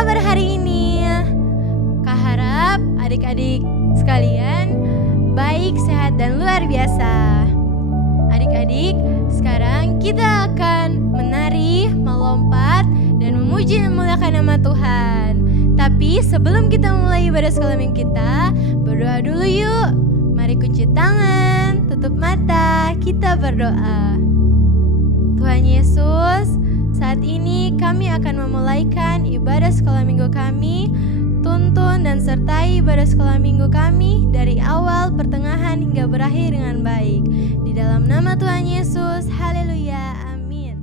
kabar hari ini? Kak harap adik-adik sekalian baik, sehat, dan luar biasa. Adik-adik, sekarang kita akan menari, melompat, dan memuji dan memuliakan nama Tuhan. Tapi sebelum kita mulai ibadah sekolah minggu kita, berdoa dulu yuk. Mari kunci tangan, tutup mata, kita berdoa. Tuhan Yesus, saat ini kami akan memulaikan ibadah sekolah minggu kami. Tuntun dan sertai ibadah sekolah minggu kami dari awal, pertengahan, hingga berakhir dengan baik. Di dalam nama Tuhan Yesus, haleluya, amin.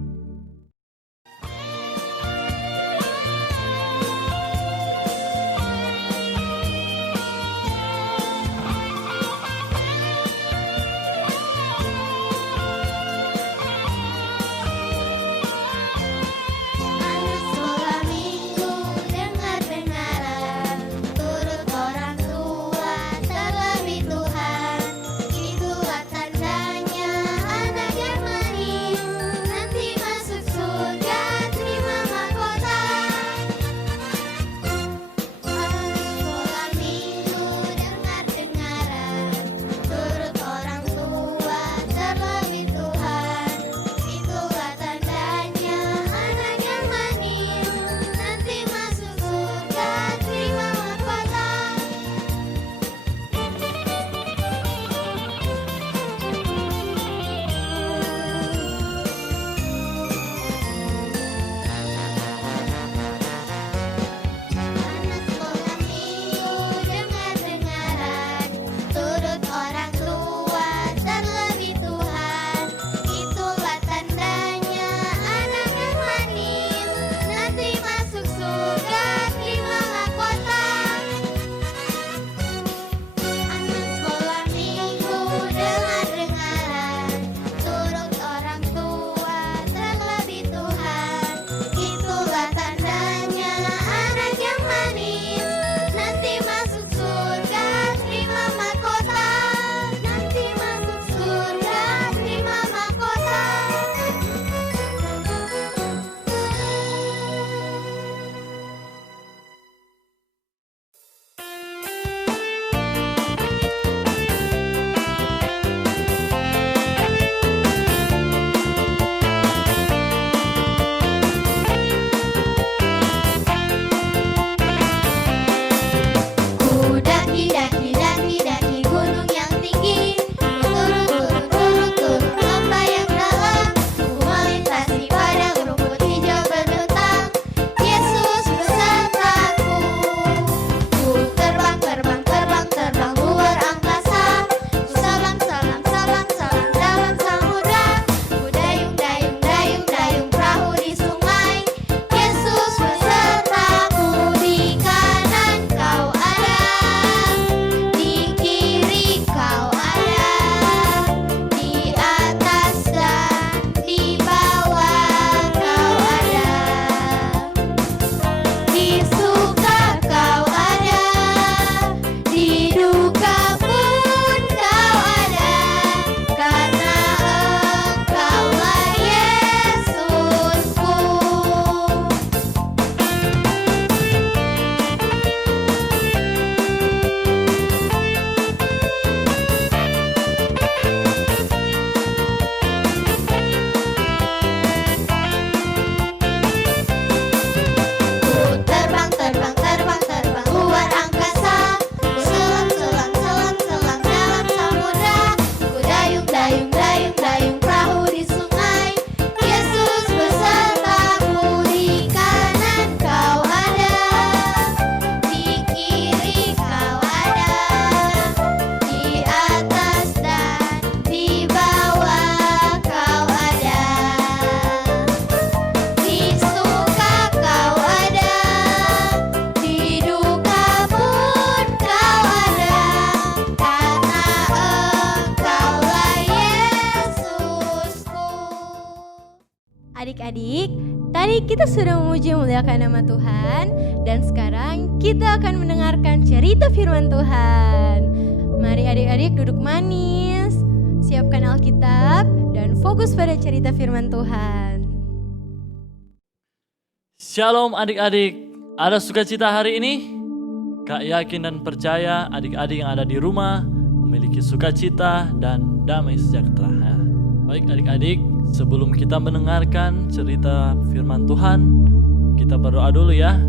Adik-adik, tadi kita sudah memuji memuliakan nama Tuhan, dan sekarang kita akan mendengarkan cerita firman Tuhan. Mari adik-adik duduk manis, siapkan Alkitab, dan fokus pada cerita firman Tuhan. Shalom adik-adik, Ada sukacita hari ini? Kak yakin dan percaya adik-adik yang ada di rumah memiliki sukacita dan damai sejahtera. Baik adik-adik, sebelum kita mendengarkan cerita firman Tuhan, kita berdoa dulu ya.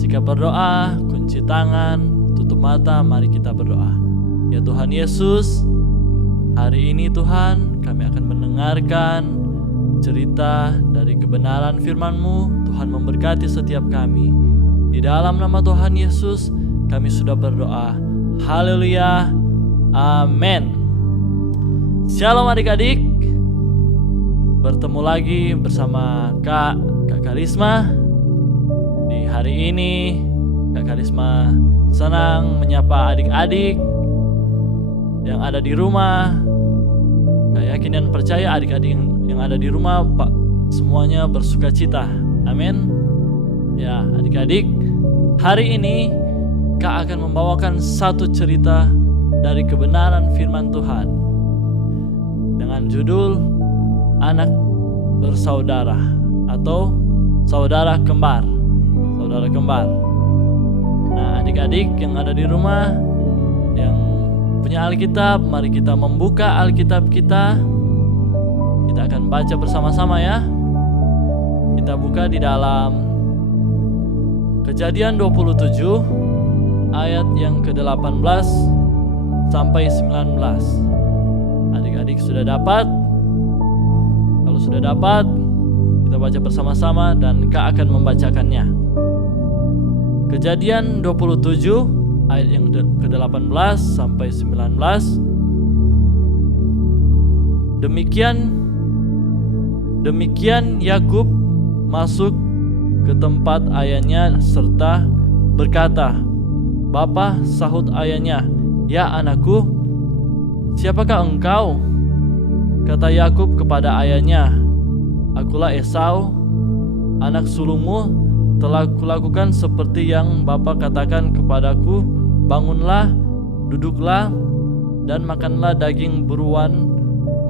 Jika berdoa, kunci tangan, tutup mata, mari kita berdoa. Ya Tuhan Yesus, hari ini Tuhan kami akan mendengarkan cerita dari kebenaran firman-Mu. Tuhan memberkati setiap kami. Di dalam nama Tuhan Yesus kami sudah berdoa. Haleluya. Amin. Shalom adik-adik. Bertemu lagi bersama Kak Karisma. Di hari ini Kak Karisma senang menyapa adik-adik yang ada di rumah. Kak yakin dan percaya adik-adik yang ada di rumah semuanya bersukacita. Amin. Ya adik-adik, hari ini Kak akan membawakan satu cerita dari kebenaran firman Tuhan dengan judul Anak Bersaudara atau Saudara Kembar. Saudara Kembar. Nah adik-adik yang ada di rumah yang punya Alkitab, mari kita membuka Alkitab kita. Kita akan baca bersama-sama ya. Kita buka di dalam Kejadian 27 ayat yang ke-18 sampai 19. Adik-adik sudah dapat? Kalau sudah dapat, kita baca bersama-sama dan Kak akan membacakannya. Kejadian 27 ayat yang ke-18 sampai 19. Demikian Yakub masuk ke tempat ayahnya serta berkata, "Bapa," sahut ayahnya, "Ya anakku, siapakah engkau?" Kata Yakub kepada ayahnya, "Akulah Esau, anak sulungmu. Telah kulakukan seperti yang Bapa katakan kepadaku. Bangunlah, duduklah, dan makanlah daging buruan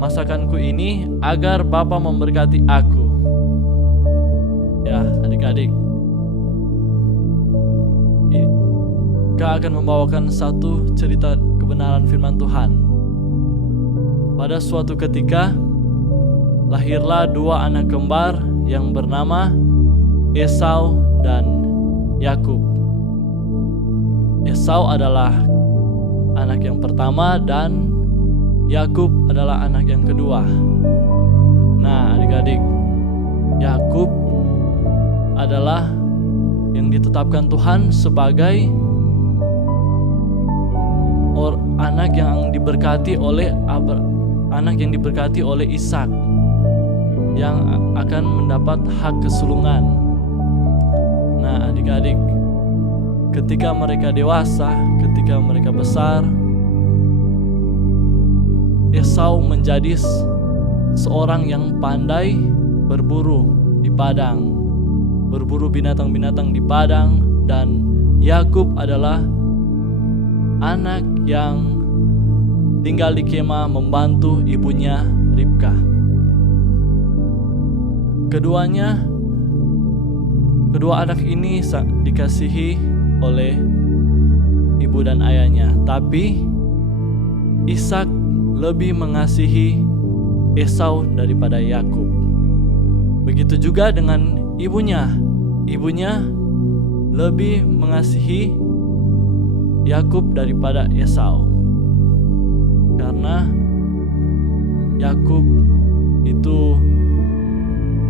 masakanku ini, agar Bapa memberkati aku." Ya adik-adik, Kak akan membawakan satu cerita kebenaran firman Tuhan. Pada suatu ketika lahirlah dua anak kembar yang bernama Esau dan Yakub. Esau adalah anak yang pertama dan Yakub adalah anak yang kedua. Nah adik-adik, Yakub adalah yang ditetapkan Tuhan sebagai anak yang diberkati oleh Ishak, yang akan mendapat hak kesulungan. Nah adik-adik, ketika mereka dewasa, ketika mereka besar, Esau menjadi seorang yang pandai berburu di padang, berburu binatang-binatang di padang, dan Yakub adalah anak yang tinggal di kemah membantu ibunya Ribka. Kedua anak ini dikasihi oleh ibu dan ayahnya, tapi Ishak lebih mengasihi Esau daripada Yakub. Begitu juga dengan ibunya. Ibunya lebih mengasihi Yakub daripada Esau. Karena Yakub itu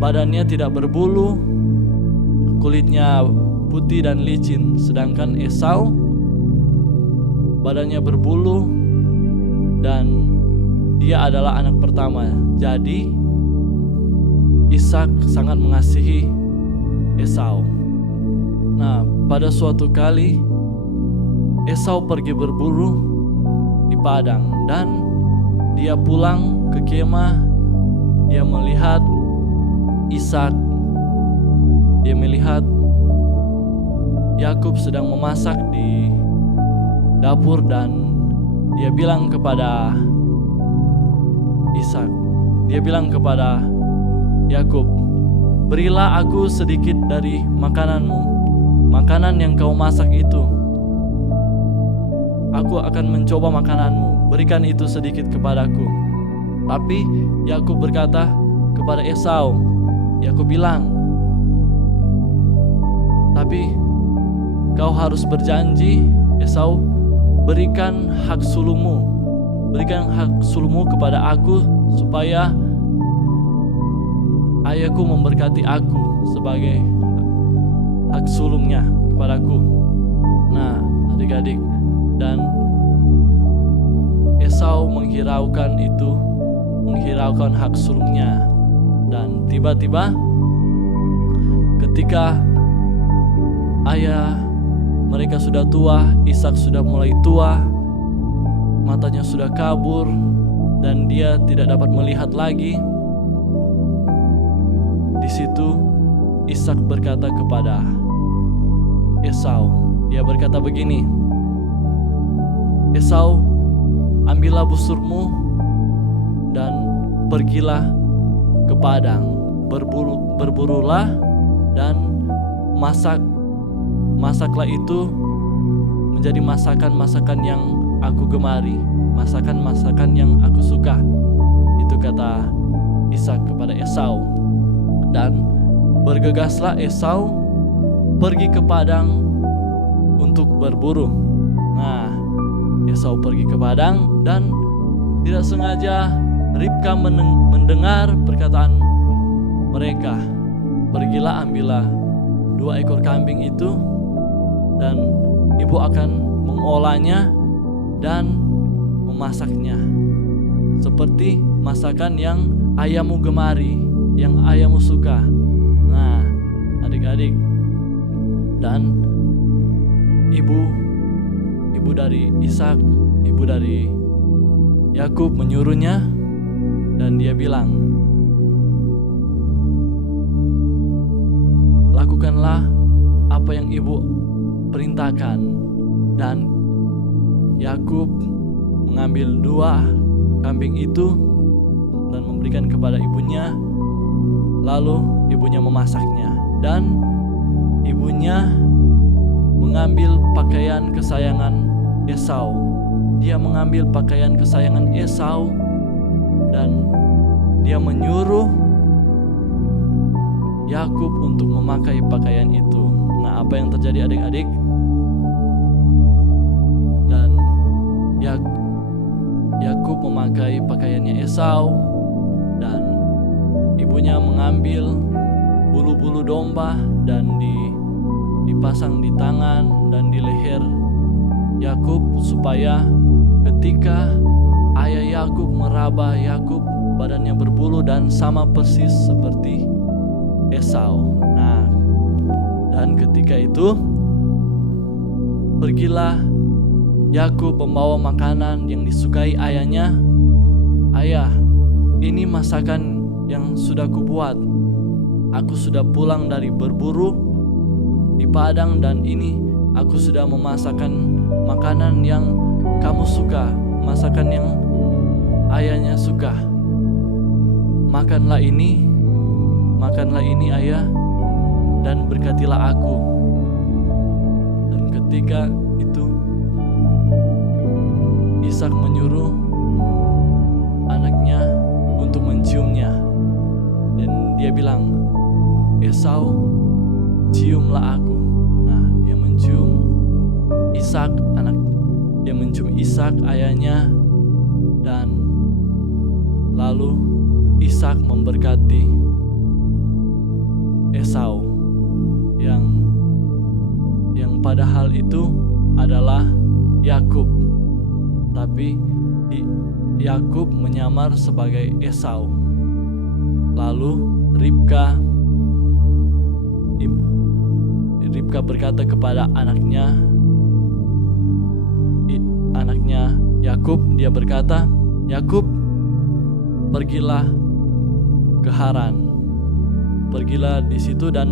badannya tidak berbulu, kulitnya putih dan licin, sedangkan Esau badannya berbulu dan dia adalah anak pertama. Jadi Ishak sangat mengasihi Esau. Nah, pada suatu kali Esau pergi berburu di padang dan dia pulang ke kemah. Dia melihat Ishak, dia melihat Yakub sedang memasak di dapur dan dia bilang kepada Ishak, dia bilang kepada Yakub, "Berilah aku sedikit dari makananmu." makanan yang kau masak itu. Aku akan mencoba makananmu, berikan itu sedikit kepadaku." Tapi Yakub berkata kepada Esau, Yakub bilang, "Tapi kau harus berjanji, Esau, berikan hak sulungmu kepada aku, supaya ayahku memberkati aku sebagai hak sulungnya kepadaku." Nah, adik-adik, dan Esau menghiraukan hak sulungnya. Dan tiba-tiba ketika ayah mereka sudah tua, Ishak sudah mulai tua, matanya sudah kabur dan dia tidak dapat melihat lagi. Di situ Ishak berkata kepada Esau, dia berkata begini, "Esau, ambillah busurmu dan pergilah ke padang, berburulah dan masaklah itu menjadi masakan-masakan yang aku gemari, masakan-masakan yang aku suka." Itu kata Ishak kepada Esau. Dan bergegaslah Esau pergi ke padang untuk berburu. Nah, Esau pergi ke padang dan tidak sengaja Ribka mendengar perkataan mereka. "Pergilah, ambillah 2 ekor kambing itu dan ibu akan mengolahnya dan memasaknya seperti masakan yang ayahmu gemari, yang ayahmu suka." Nah, adik-adik, dan ibu dari Ishak, ibu dari Yakub menyuruhnya, dan dia bilang, "Lakukanlah apa yang ibu perintahkan." Dan Yakub mengambil 2 kambing itu dan memberikan kepada ibunya, lalu ibunya memasaknya. Dan ibunya mengambil pakaian kesayangan Esau. Dia mengambil pakaian kesayangan Esau dan dia menyuruh Yakub untuk memakai pakaian itu. Nah, apa yang terjadi, adik-adik? Dan Yakub memakai pakaiannya Esau, dan ibunya mengambil bulu-bulu domba dan dipasang di tangan dan di leher Yakub, supaya ketika ayah Yakub meraba, Yakub badannya berbulu dan sama persis seperti Esau. Nah, dan ketika itu pergilah Yakub membawa makanan yang disukai ayahnya. "Ayah, ini masakan yang sudah kubuat. Aku sudah pulang dari berburu di padang dan ini aku sudah memasakkan makanan yang kamu suka, masakan yang ayahnya suka. Makanlah ini ayah, dan berkatilah aku." Dan ketika itu Ishak menyuruh anaknya untuk menciumnya, dan dia bilang, "Esau, ciumlah aku." Nah, dia mencium Ishak ayahnya, dan lalu Ishak memberkati Esau yang padahal itu adalah Yakub, tapi Yakub menyamar sebagai Esau. Lalu Ribka berkata kepada anaknya Yakub, dia berkata, "Yakub, pergilah ke Haran. Pergilah di situ dan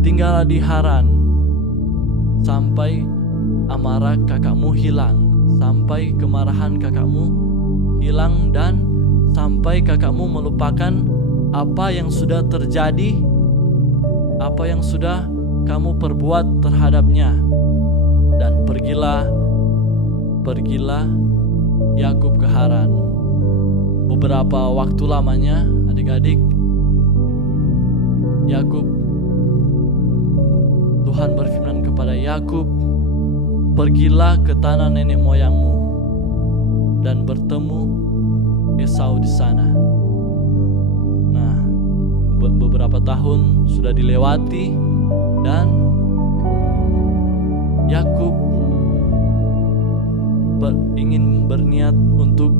tinggallah di Haran sampai amarah kakakmu hilang, sampai kemarahan kakakmu hilang, dan sampai kakakmu melupakan apa yang sudah terjadi, apa yang sudah kamu perbuat terhadapnya. Dan pergilah Yakub ke Haran. Beberapa waktu lamanya, adik-adik, Tuhan berfirman kepada Yakub, pergilah ke tanah nenek moyangmu dan bertemu Esau di sana. Nah, beberapa tahun sudah dilewati dan Yakub ingin berniat untuk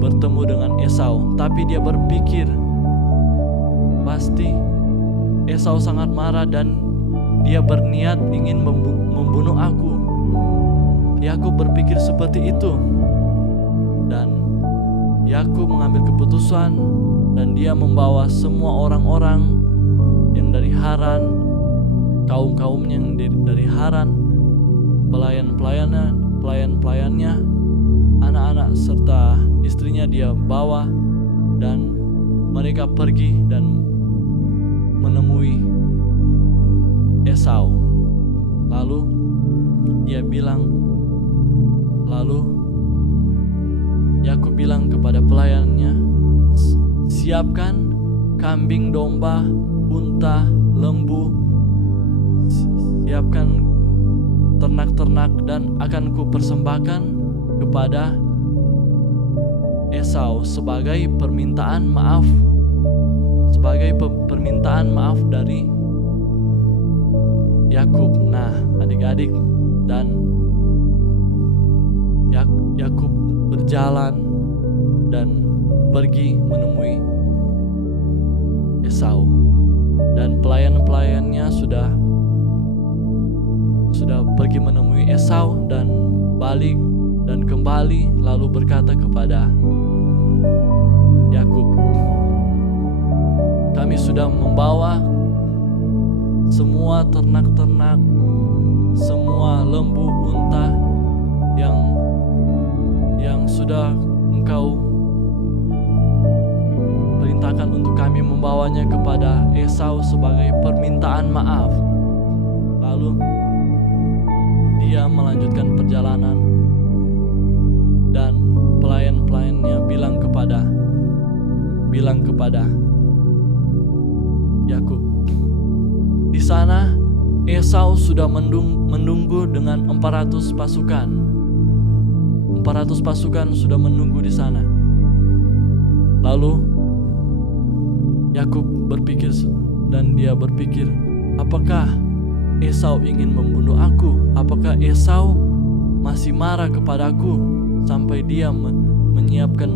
bertemu dengan Esau, tapi dia berpikir pasti Esau sangat marah dan dia berniat ingin membunuh aku. Yakub berpikir seperti itu, dan Yakub mengambil keputusan dan dia membawa semua orang-orang yang dari Haran, kaum-kaumnya yang dari Haran, pelayan-pelayannya, anak-anak serta istrinya dia bawa, dan mereka pergi dan menemui Esau. Lalu Yakub bilang kepada pelayannya, siapkan kambing, domba, unta, lembu, siapkan ternak-ternak dan akan kupersembahkan kepada Esau sebagai permintaan maaf dari Yakub. Nah, adik-adik, dan Yakub berjalan dan pergi menemui Esau, dan pelayan-pelayannya sudah pergi menemui Esau dan balik dan kembali, lalu berkata kepada Yakub, kami sudah membawa semua ternak-ternak, semua lembu, unta yang sudah engkau perintahkan untuk kami membawanya kepada Esau sebagai permintaan maaf. Lalu dia melanjutkan perjalanan dan pelayan-pelayannya bilang kepada Yakub, di sana Esau sudah menunggu dengan 400 pasukan. 400 pasukan sudah menunggu di sana. Lalu Yakub berpikir, apakah Esau ingin membunuh aku? Apakah Esau masih marah kepadaku sampai dia menyiapkan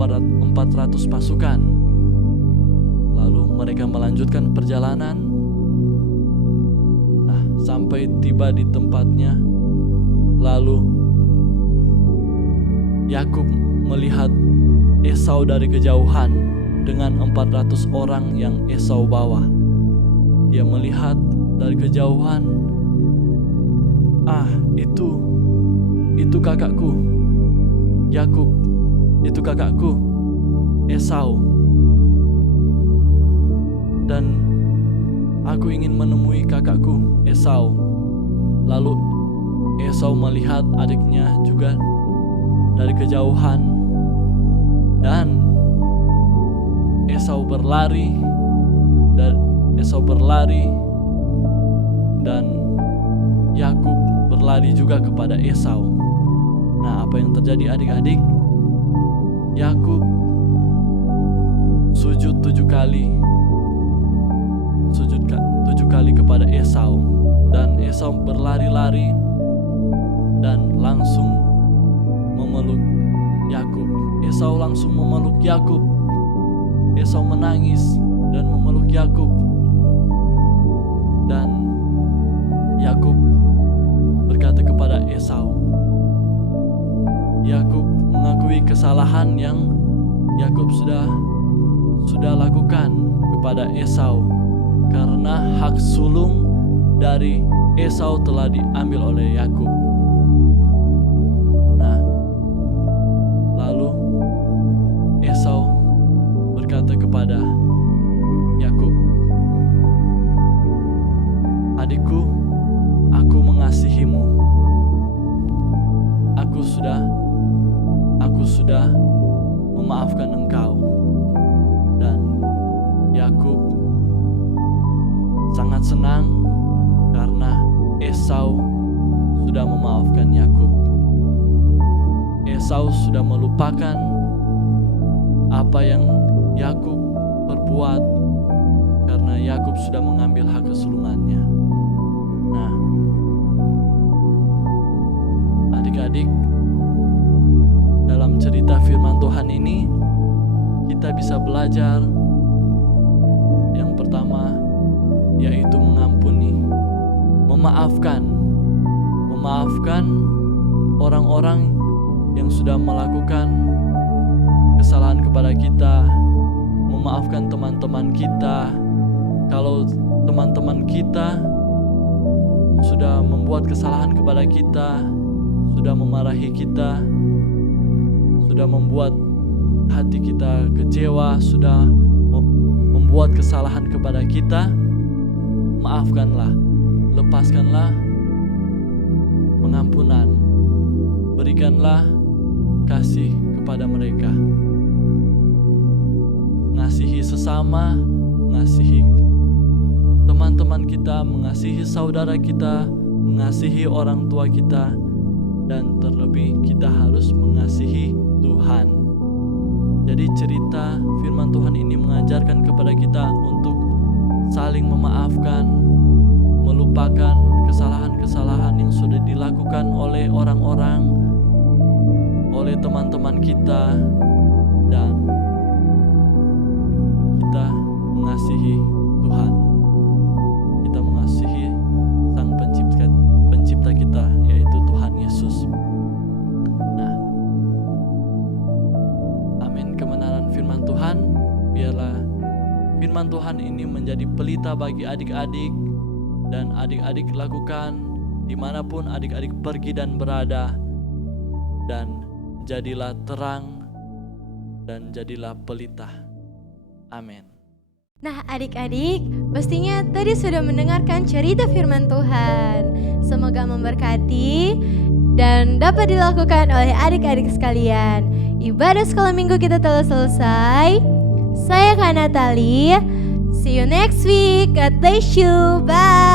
400 pasukan? Lalu mereka melanjutkan perjalanan. Nah, sampai tiba di tempatnya. Lalu Yakub melihat Esau dari kejauhan dengan 400 orang yang Esau bawa. Dia melihat dari kejauhan, itu kakakku Yakub, itu kakakku Esau, dan aku ingin menemui kakakku Esau. Lalu Esau melihat adiknya juga dari kejauhan, dan Esau berlari dan Yakub berlari juga kepada Esau. Nah, apa yang terjadi adik-adik? Yakub sujud 7 kali kepada Esau, dan Esau berlari-lari dan langsung memeluk Yakub. Esau langsung memeluk Yakub. Esau menangis dan memeluk Yakub, dan Yakub berkata kepada Esau. Yakub mengakui kesalahan yang Yakub sudah lakukan kepada Esau, karena hak sulung dari Esau telah diambil oleh Yakub. Nah, lalu Esau berkata kepada Yakub, Aku mengasihimu. Aku sudah memaafkan engkau. Dan Yakub sangat senang karena Esau sudah memaafkan Yakub. Esau sudah melupakan apa yang Yakub perbuat karena Yakub sudah mengambil hak kesulungannya. Nah, adik-adik, dalam cerita firman Tuhan ini kita bisa belajar yang pertama, yaitu mengampuni, memaafkan orang-orang yang sudah melakukan kesalahan kepada kita, memaafkan teman-teman kita. Kalau teman-teman kita sudah membuat kesalahan kepada kita, sudah memarahi kita, sudah membuat hati kita kecewa, sudah membuat kesalahan kepada kita, maafkanlah, lepaskanlah pengampunan, berikanlah kasih kepada mereka. Mengasihi sesama, mengasihi teman-teman kita, mengasihi saudara kita, mengasihi orang tua kita, dan terlebih kita harus mengasihi Tuhan. Jadi cerita firman Tuhan ini mengajarkan kepada kita untuk saling memaafkan, melupakan kesalahan-kesalahan yang sudah dilakukan oleh orang-orang, oleh teman-teman kita, dan kita mengasihi Tuhan. Kita mengasihi Sang Pencipta kita, yaitu Tuhan Yesus. Nah, amin, kebenaran firman Tuhan. Biarlah firman Tuhan ini menjadi pelita bagi adik-adik, dan adik-adik lakukan dimanapun adik-adik pergi dan berada, dan jadilah terang dan jadilah pelita. Amin. Nah adik-adik, pastinya tadi sudah mendengarkan cerita firman Tuhan. Semoga memberkati dan dapat dilakukan oleh adik-adik sekalian. Ibadah sekolah minggu kita telah selesai. Saya Kak Natali. See you next week. God bless you. Bye.